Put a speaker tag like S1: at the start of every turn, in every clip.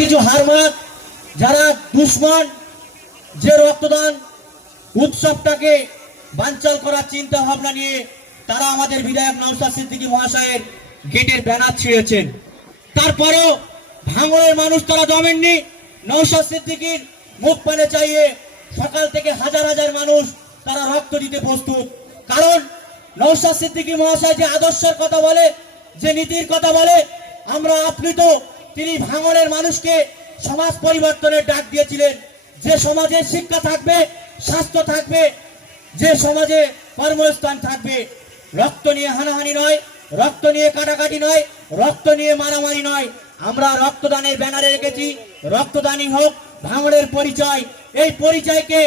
S1: কিছু হারমাত যারা দুশ্মন, যে রক্তদান উৎসবটাকে বানচাল করার চিন্তা ভাবনা নিয়ে তারা আমাদের বিধায়ক নওশাদ সিদ্দিকী মহাশয়ের গেটের ব্যানার ছিঁড়েছেন। তারপরেও ভাঙড়ের মানুষ তারা জমেননি, নওশাদ সিদ্দিকীর মুখ পানে চাইয়ে সকাল থেকে হাজার হাজার মানুষ তারা রক্ত দিতে প্রস্তুত। কারণ নওশাদ সিদ্দিকী মহাশয় যে আদর্শের কথা বলে, যে নীতির কথা বলে, আমরা আপ্লুত তিনি ভাঙড়ের মানুষকে সমাজ পরিবর্তনের ডাক দিয়েছিলেন। যে সমাজে শিক্ষা থাকবে, স্বাস্থ্য থাকবে, যে সমাজে কর্মস্থান থাকবে, রক্ত নিয়ে হানাহানি নয়, রক্ত নিয়ে কাটাকাটি নয়, রক্ত নিয়ে মারামারি নয়। আমরা রক্তদানের ব্যানারে রেখেছি, রক্তদানই হোক ভাঙড়ের পরিচয়। এই পরিচয়কে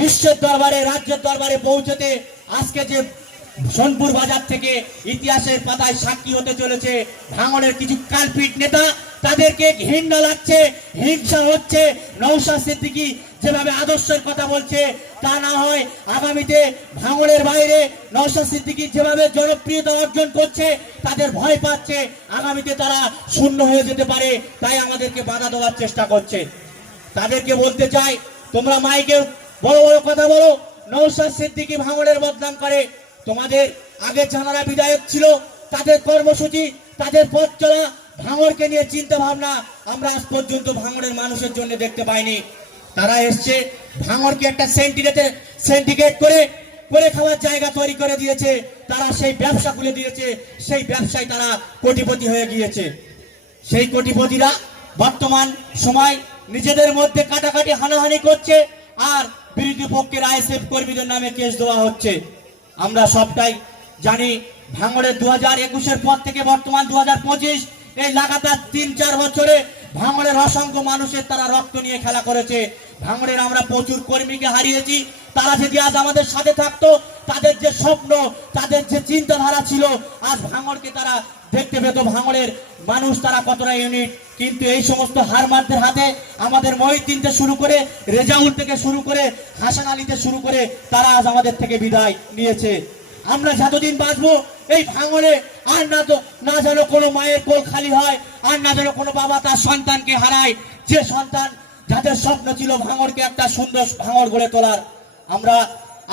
S1: বিশ্বের দরবারে, রাজ্যের দরবারে পৌঁছতে আজকে যে সোনপুর বাজার থেকে ইতিহাসের পাতায় সাক্ষী হতে চলেছে ভাঙড়ের কিছু কালপিট নেতা। তাদেরকে ঘৃণা লাগছে, হিংসা হচ্ছে। নৌসা সিদ্দিকি যেভাবে আদর্শের কথা বলছে, তা না হয় আগামীতে ভাঙড়ের বাইরে নৌসা সিদ্দিকি যেভাবে জনপ্রিয়তা অর্জন করছে, তাদের ভয় পাচ্ছে। আগামীতে তারা শূন্য হয়ে যেতে পারে, তাই আমাদেরকে বাধা দেওয়ার চেষ্টা করছে। তাদেরকে বলতে চাই, তোমরা মাইকে বড় বড় কথা বলো নৌসাদ সিদ্দিকি ভাঙড়ের বদনাম করে তোমাদের আগে যারা বিধায়ক ছিল, তাদের কর্মসূচি, তাদের পথ চলা, ভাঙড়কে নিয়ে চিন্তা ভাবনা আমরা আজ পর্যন্ত ভাঙড়ের মানুষের জন্য দেখতে পাইনি। তারা এসছে, ভাঙড়কে একটা সেন্টিনেটে সেন্টিগেট করে করে খাওয়ার জায়গা তৈরি করে দিয়েছে। তারা সেই ব্যবসা খুলে দিয়েছে, সেই ব্যবসায় তারা কোটিপতি হয়ে গিয়েছে। সেই কোটিপতিরা বর্তমান সময় নিজেদের মধ্যে কাটাকাটি হানাহানি করছে, আর বিরোধী পক্ষের আইএসএফ কর্মীদের নামে কেস দেওয়া হচ্ছে। আমরা সবটাই জানি ভাঙড়ে দু হাজার একুশের পর থেকে বর্তমান দু হাজার পঁচিশ, এই লাগাতার তিন চার বছরে ভাঙড়ের অসংখ্য মানুষের তারা রক্ত নিয়ে খেলা করেছে। ভাঙড়ের আমরা প্রচুর কর্মীকে হারিয়েছি। তারা যদি আজ আমাদের সাথে থাকতো, তাদের যে স্বপ্ন, তাদের যে চিন্তাধারা ছিল, আজ ভাঙড়কে তারা দেখতে পেত। ভাঙড়ের মানুষ তারা কতটা ইউনিট কিন্তু এই সমস্ত হারমারদের হাতে আমাদের মহিদ্দিন থেকে শুরু করে, রেজাউল থেকে শুরু করে, হাসান আলীতে শুরু করে তারা আজ আমাদের থেকে বিদায় নিয়েছে। আমরা যতদিন বাঁচবো, এই ভাঙড়ে আর না তো না যেন কোনো মায়ের কোল খালি হয়, আর না যেন কোনো বাবা তার সন্তানকে হারায়। যে সন্তান যাদের স্বপ্ন ছিল ভাঙড়কে একটা সুন্দর ভাঙড় গড়ে তোলার, আমরা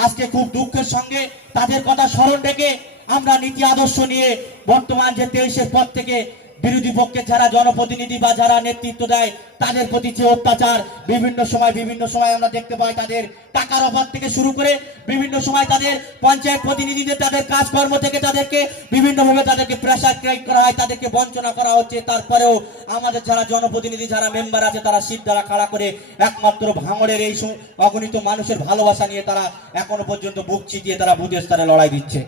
S1: আজকে খুব দুঃখের সঙ্গে তাদের কথা স্মরণ রেখে আমরা নীতি আদর্শ নিয়ে বর্তমান যে তেইশের পর থেকে বিরোধী পক্ষে যারা জনপ্রতিনিধি বা যারা নেতৃত্ব দেয়, তাদের প্রতি যে অত্যাচার, বিভিন্ন সময় বিভিন্ন সময় আমরা দেখতে পাই তাদের টাকার অভাব থেকে শুরু করে বিভিন্ন সময় তাদের পঞ্চায়েত প্রতিনিধিদের, তাদের কাজকর্ম থেকে তাদেরকে বিভিন্নভাবে তাদেরকে প্রেশার ক্রাইক করা হয়, তাদেরকে বঞ্চনা করা হচ্ছে। তারপরেও আমাদের যারা জনপ্রতিনিধি, যারা মেম্বার আছে, তারা শীত দ্বারা খাড়া করে একমাত্র ভাঙড়ের এই অগণিত মানুষের ভালোবাসা নিয়ে তারা এখনও পর্যন্ত বুক চিতিয়ে তারা বুধের স্তরে লড়াই দিচ্ছে।